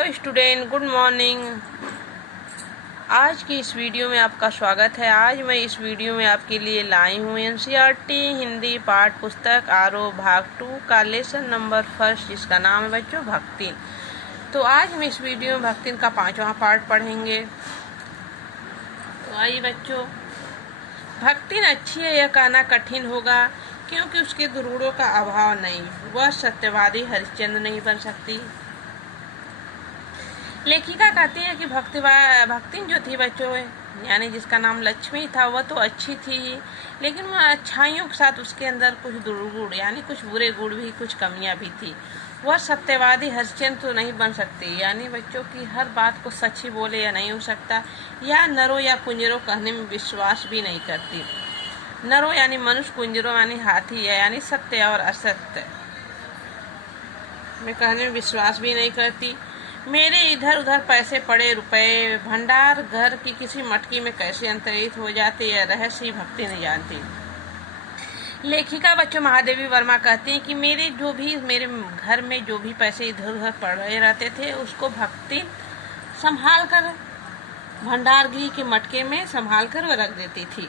Hello student, good morning. आज की इस वीडियो में आपका स्वागत है। आज मैं इस वीडियो में आपके लिए लाई हूँ एनसीईआरटी हिंदी पाठ पुस्तक आरओ भाग 2 का लेसन नंबर 1, जिसका नाम है बच्चों भक्तिन। तो आज हम इस वीडियो में भक्तिन का 5वां पार्ट पढ़ेंगे। तो आइए बच्चों, भक्तिन अच्छी है यह कहना कठिन होगा, क्योंकि उसके दुरूड़ों का अभाव नहीं। वह सत्यवादी हरिश्चंद्र नहीं बन सकती। लेखिका कहती है कि भक्तिन जो थी बच्चों, यानी जिसका नाम लक्ष्मी था, वह तो अच्छी थी ही, लेकिन वह अच्छाइयों के साथ उसके अंदर कुछ दुर्गुण यानी कुछ बुरे गुण भी, कुछ कमियां भी थी। वह सत्यवादी हरिश्चंद्र तो नहीं बन सकती, यानी बच्चों की हर बात को सच ही बोले या नहीं हो सकता, या नरो या कुंजरो कहने में विश्वास भी नहीं करती। नरो यानी मनुष्य, कुंजरो यानी हाथी है, यानी सत्य और असत्य में कहने में विश्वास भी नहीं करती। मेरे इधर उधर पैसे पड़े रुपए भंडार घर की किसी मटकी में कैसे अंतरित हो जाते, यह रहस्य भक्ति नहीं जानती। लेखिका बच्चों महादेवी वर्मा कहती हैं कि मेरे घर में जो भी पैसे इधर उधर पड़े रहते थे, उसको भक्ति संभाल कर भंडार गृह के मटके में संभाल कर वो रख देती थी।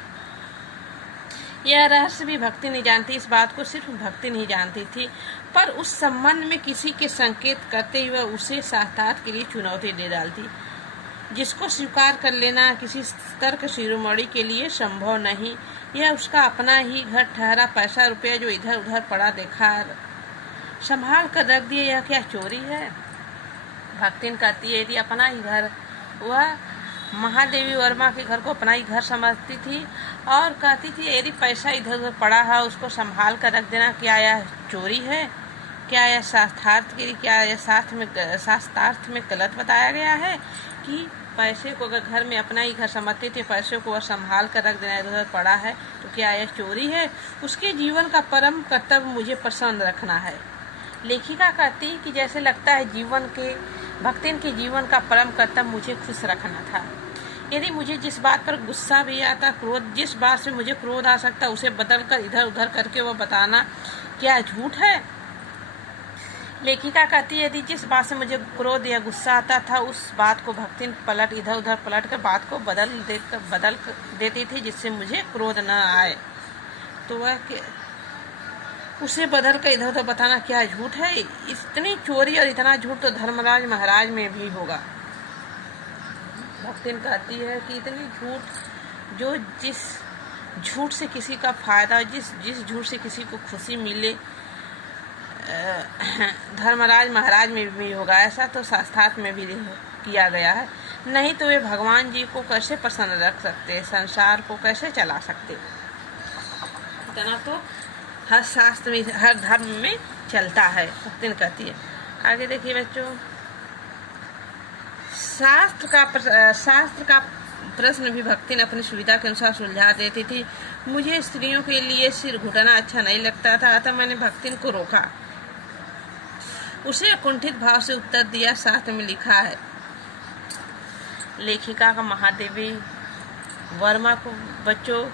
यह रहस्य भी भक्ति नहीं जानती, इस बात को सिर्फ भक्ति नहीं जानती थी, पर उस संबंध में किसी के संकेत करते हुए उसे शास्त्रार्थ के लिए चुनौती दे डालती, जिसको स्वीकार कर लेना किसी तर्क शिरोमणि के लिए संभव नहीं। यह उसका अपना ही घर ठहरा पैसा रुपया जो इधर उधर पड़ा देखा संभाल कर रख दिए, यह क्या चोरी है? भक्तिन कहती है यदि अपना ही घर, वह महादेवी वर्मा के घर को अपना ही घर समझती थी और कहती थी यदि पैसा इधर उधर पड़ा है उसको संभाल कर रख देना, क्या यह चोरी है? क्या यह शास्त्रार्थ के लिए, क्या यह शास्त्रार्थ में गलत बताया गया है कि पैसे को अगर घर में अपना ही घर समझते थे, पैसे को वह संभाल कर रख देना इधर उधर पड़ा है, तो क्या यह चोरी है? उसके जीवन का परम कर्तव्य मुझे प्रसन्न रखना है। लेखिका कहती है कि जैसे लगता है भक्तिन के जीवन का परम कर्तव्य मुझे खुश रखना था। यदि मुझे जिस बात पर गुस्सा भी आता, जिस बात से मुझे क्रोध आ सकता, उसे बदल कर इधर उधर करके वो बताना क्या झूठ है? लेखिका कहती है यदि जिस बात से मुझे क्रोध या गुस्सा आता था, उस बात को भक्तिन इधर उधर पलट कर बात को बदल देती थी, जिससे मुझे क्रोध न आए। तो वह उसे बदल कर इधर उधर बताना क्या झूठ है? इतनी चोरी और इतना झूठ तो धर्मराज महाराज में भी होगा। भक्तिन कहती है कि इतनी झूठ, जो जिस झूठ से किसी का फायदा, जिस झूठ से किसी को खुशी मिले, धर्मराज महाराज में भी होगा। ऐसा तो शास्त्रार्थ में भी किया गया है, नहीं तो वे भगवान जी को कैसे प्रसन्न रख सकते, संसार को कैसे चला सकते? इतना तो हर शास्त्र में, हर धर्म में चलता है, भक्तिन कहती है। आगे देखिए बच्चों, शास्त्र का प्रश्न भी भक्तिन अपनी सुविधा के अनुसार सुलझा देती थी। मुझे स्त्रियों के लिए सिर घुटना अच्छा नहीं लगता था, अतः मैंने भक्तिन को रोका। उसे कुंठित भाव से उत्तर दिया, शास्त्र में लिखा है। लेखिका का महादेवी वर्मा को बच्चों,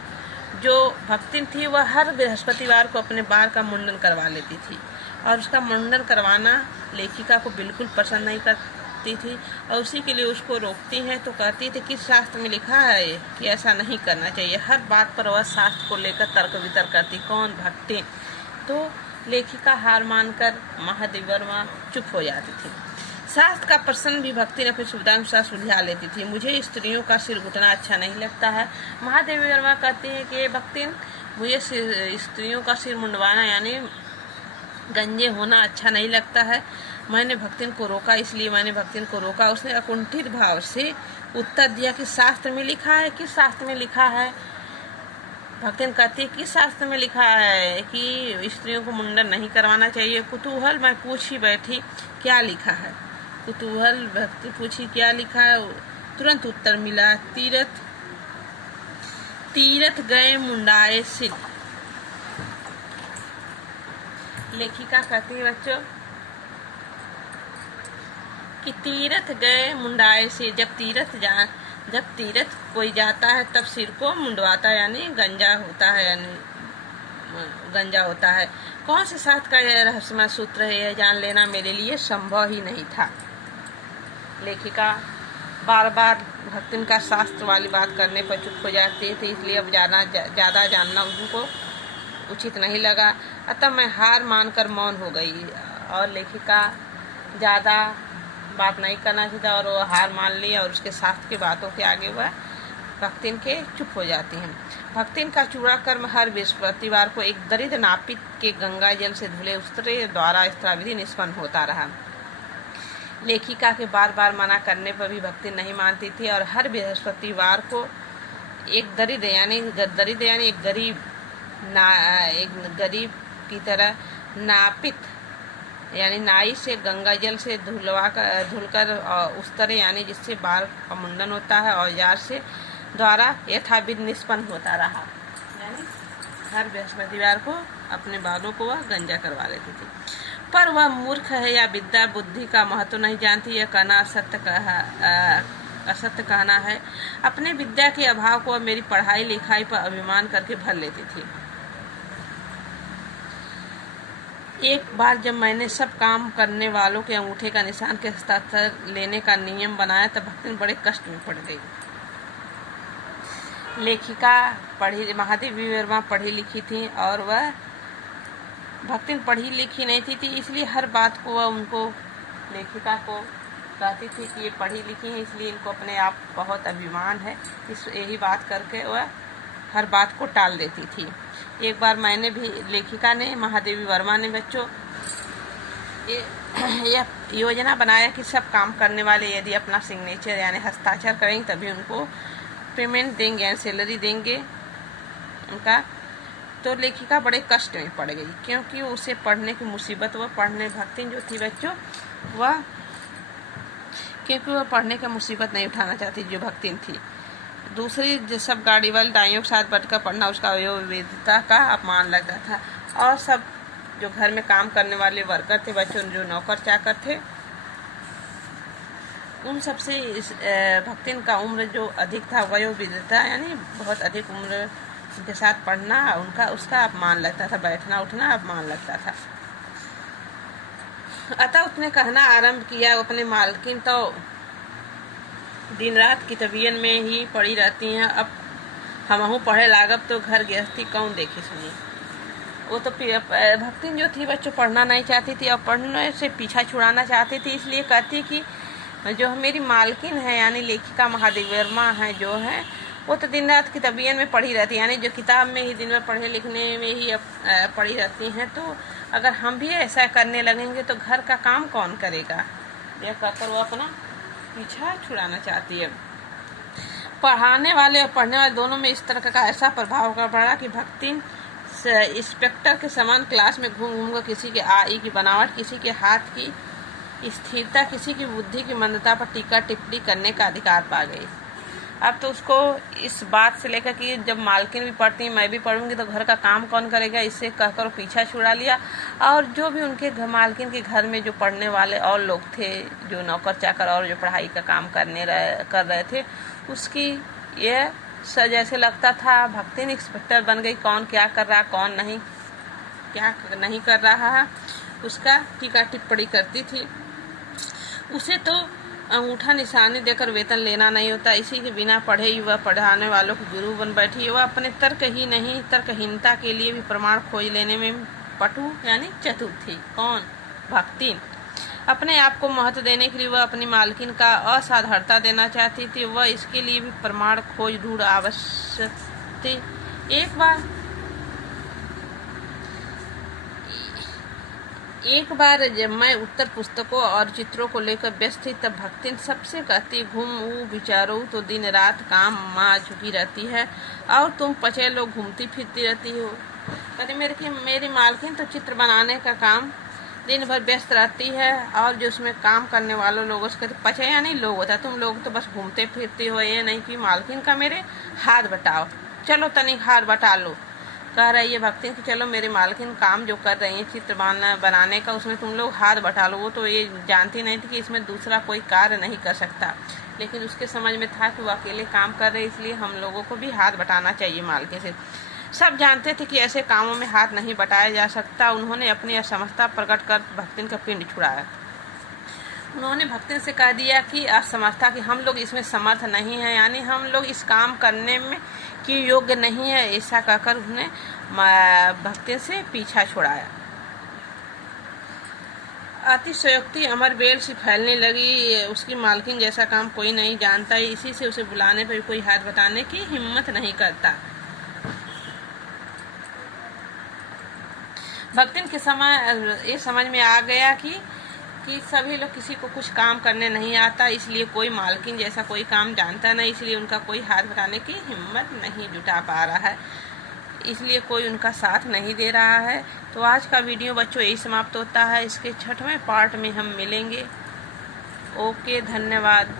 जो भक्तिन थी, वह हर बृहस्पतिवार को अपने बाल का मुंडन करवा लेती थी, और उसका मुंडन करवाना लेखिका को बिल्कुल पसंद नहीं करती थी, और उसी के लिए उसको रोकती हैं। तो कहती थी कि शास्त्र में लिखा है कि ऐसा नहीं करना चाहिए। हर बात पर वह शास्त्र को लेकर तर्क वितर्क करती। कौन? भक्तिन। तो लेखिका हार मानकर महादेवी वर्मा चुप हो जाती थी। शास्त्र का प्रश्न भी भक्तिन अपनी सुविधा के अनुसार सुलझा लेती थी। मुझे स्त्रियों का सिर घुटना अच्छा नहीं लगता है। महादेवी वर्मा कहती है कि भक्तिन, मुझे स्त्रियों का सिर मुंडवाना यानी गंजे होना अच्छा नहीं लगता है। मैंने भक्तिन को रोका, इसलिए मैंने भक्तिन को रोका। उसने अकुंठित भाव से उत्तर दिया कि शास्त्र में लिखा है। किस शास्त्र में लिखा है? भक्तिन कहती है किस शास्त्र में लिखा है कि स्त्रियों को मुंडन नहीं करवाना चाहिए? कुतूहल मैं पूछ ही बैठी, क्या लिखा है? कुतूहल भक्ति पूछी क्या लिखा है? तुरंत उत्तर मिला, तीरथ गए मुंडाए सिर। लेखिका कहती है बच्चों कि तीरथ गए मुंडाए सिर। जब तीरथ कोई जाता है तब सिर को मुंडवाता है, यानी गंजा होता है। कौन से शास्त्र का यह रहस्यमय सूत्र है, यह जान लेना मेरे लिए संभव ही नहीं था। लेखिका बार बार भक्तिन का शास्त्र वाली बात करने पर चुप हो जाती थी, इसलिए अब ज़्यादा जानना उनको उचित नहीं लगा। अतः मैं हार मानकर मौन हो गई और लेखिका ज़्यादा बात नहीं करना चाहता और वो हार मान ली और उसके शास्त्र की बातों के आगे वह भक्तिन के चुप हो जाती हैं। भक्तिन का चूड़ा कर्म हर बृहस्पतिवार को एक दरिद्र नापित के गंगा जल से धुले उस्तरे द्वारा स्त्राविधि निष्पन्न होता रहा। लेखिका के बार बार मना करने पर भी भक्ति नहीं मानती थी और हर बृहस्पतिवार को एक दरिद्र यानी एक गरीब की तरह नापित यानी नाई से गंगा जल से धुलकर उस्तरे यानी जिससे बाल का मुंडन होता है औजार से द्वारा यथाविधि निष्पन्न होता रहा। यानी हर बृहस्पतिवार को अपने बालों को वह गंजा करवा लेती थी। पर वह मूर्ख है या विद्या बुद्धि का महत्व नहीं जानती, यह कहना असत्य कहना है। अपने विद्या के अभाव को मेरी पढ़ाई लिखाई पर अभिमान करके भर लेती थी। एक बार जब मैंने सब काम करने वालों के अंगूठे का निशान के हस्ताक्षर लेने का नियम बनाया तब भक्तिन बड़े कष्ट में पड़ गई। लेखिका महादेवी वर्मा पढ़ी लिखी थी और वह भक्तिन पढ़ी लिखी नहीं थी, इसलिए हर बात को वह उनको लेखिका को कहती थी कि ये पढ़ी लिखी है, इसलिए इनको अपने आप बहुत अभिमान है। यही बात करके वह हर बात को टाल देती थी। एक बार मैंने भी लेखिका ने महादेवी वर्मा ने बच्चों यह योजना बनाया कि सब काम करने वाले यदि अपना सिग्नेचर यानी हस्ताक्षर करेंगे तभी उनको पेमेंट देंगे यानी सैलरी देंगे उनका। तो लेखिका बड़े कष्ट में पड़ गई क्योंकि उसे पढ़ने की मुसीबत वह पढ़ने भक्तिन जो थी बच्चों वह क्योंकि वह पढ़ने का मुसीबत नहीं उठाना चाहती जो भक्तिन थी। दूसरी जो सब गाड़ी वाले दाइयों के साथ बैठकर पढ़ना उसका वयोवृद्धता का अपमान लगता था और सब जो घर में काम करने वाले वर्कर थे बच्चों जो नौकर चाकर थे उन सबसे भक्तिन का उम्र जो अधिक था वयोवृद्धता यानी बहुत अधिक उम्र के साथ पढ़ना उसका अपमान लगता था, बैठना उठना अपमान लगता था। अतः उसने कहना आरंभ किया अपने मालकिन तो दिन रात की तबीयत में ही पड़ी रहती हैं, अब हमहू पढ़े लागब तो घर गृहस्थी कौन देखे सुनी। वो तो भक्तिन जो थी बच्चों पढ़ना नहीं चाहती थी और पढ़ने से पीछा छुड़ाना चाहती थी, इसलिए कहती कि जो मेरी मालकिन है यानी लेखिका महादेवी वर्मा है जो है वो तो दिन रात की तबीयत में पढ़ी रहती है यानी जो किताब में ही दिन भर पढ़ने लिखने में ही पढ़ी रहती हैं। तो अगर हम भी ऐसा करने लगेंगे तो घर का काम कौन करेगा, यह कहकर वो अपना पीछा छुड़ाना चाहती है। पढ़ाने वाले और पढ़ने वाले दोनों में इस तरह का ऐसा प्रभाव पड़ा कि भक्तिन इंस्पेक्टर के समान क्लास में घूम घूम कर किसी के आई की बनावट, किसी के हाथ की स्थिरता, किसी की बुद्धि की मंदता पर टीका टिप्पणी करने का अधिकार पा गई। अब तो उसको इस बात से लेकर कि जब मालकिन भी पढ़ती मैं भी पढ़ूंगी तो घर का काम कौन करेगा, इससे कहकर पीछा छुड़ा लिया। और जो भी उनके मालकिन के घर में जो पढ़ने वाले और लोग थे जो नौकर चाकर और जो पढ़ाई का काम कर रहे थे उसकी यह जैसे लगता था भक्तिन इंस्पेक्टर बन गई, कौन क्या कर रहा कौन नहीं कर रहा है उसका टीका टिप्पणी करती थी। उसे तो अंगूठा निशानी देकर वेतन लेना नहीं होता, इसी के बिना पढ़े ही वह पढ़ाने वालों की गुरु बन बैठी है। वह अपने तर्क ही नहीं तर्कहीनता के लिए भी प्रमाण खोज लेने में पटु यानी चतुर थी। कौन? भक्तिन। अपने आप को महत्व देने के लिए वह अपनी मालकिन का असाधारणता देना चाहती थी, वह इसके लिए भी प्रमाण खोज ढूंढ आवश्यक थी। एक बार जब मैं उत्तर पुस्तकों और चित्रों को लेकर व्यस्त थी तब भक्तिन सबसे कहती घूमू विचारो तो दिन रात काम माँ झुकी रहती है और तुम पचे लोग घूमती फिरती रहती हो। अरे मेरी मालकिन तो चित्र बनाने का काम दिन भर व्यस्त रहती है और जो उसमें काम करने वालों लोगों से कहते पचे या नहीं लोग होता, तुम लोग तो बस घूमते फिरते हो, ये नहीं कि मालकिन का मेरे हाथ बटाओ, चलो तनिक हाथ बटा लो। कह रही है भक्तिन कि चलो मेरी मालकिन काम जो कर रही है चित्र बनाने का उसमें तुम लोग हाथ बटा लो। वो तो ये जानती नहीं थी कि इसमें दूसरा कोई कार्य नहीं कर सकता, लेकिन उसके समझ में था कि वो अकेले काम कर रहे इसलिए हम लोगों को भी हाथ बटाना चाहिए मालकिन से। सब जानते थे कि ऐसे कामों में हाथ नहीं बटाया जा सकता। उन्होंने अपनी असमर्थता प्रकट कर भक्तिन का पिंड छुड़ाया। उन्होंने भक्तिन से कह दिया कि असमर्था, कि हम लोग इसमें समर्थ नहीं हैं, यानी हम लोग इस काम करने में की योग्य नहीं है। ऐसा कहकर उन्हें भक्तिन से पीछा छुड़ाया। अतिशयोक्ति अमर बेल सी फैलने लगी। उसकी मालकिन जैसा काम कोई नहीं जानता, इसी से उसे बुलाने पर कोई हाथ बताने की हिम्मत नहीं करता। भक्तिन के समय ये समझ में आ गया कि सभी लोग, किसी को कुछ काम करने नहीं आता, इसलिए कोई मालकिन जैसा कोई काम जानता नहीं, इसलिए उनका कोई हाथ बटाने की हिम्मत नहीं जुटा पा रहा है, इसलिए कोई उनका साथ नहीं दे रहा है। तो आज का वीडियो बच्चों यही समाप्त होता है। इसके 6वें पार्ट में हम मिलेंगे। ओके, धन्यवाद।